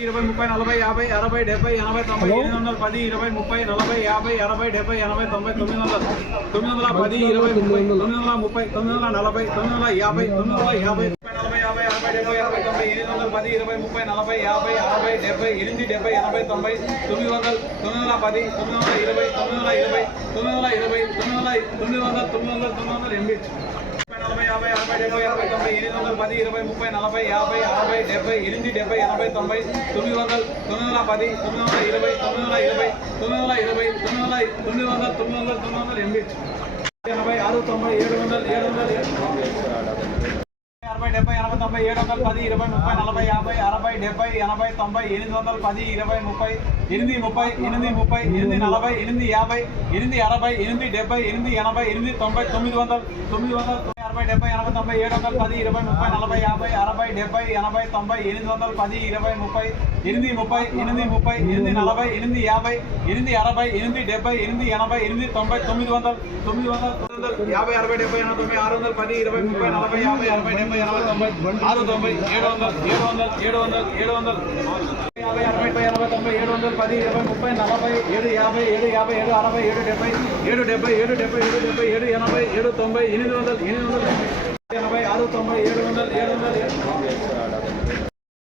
20 30 40 50 60 70 80 90 810 20 30 40 50 60 70 80 90 900 910 20 30 930 940 950 950 70 80 90 710 20 30 40 50 60 70 80 90 810 20 30 830 830 840 850 860 870 880 900 900 60 70 80 90 710 20 30 40 50 60 70 80 90 810 830 800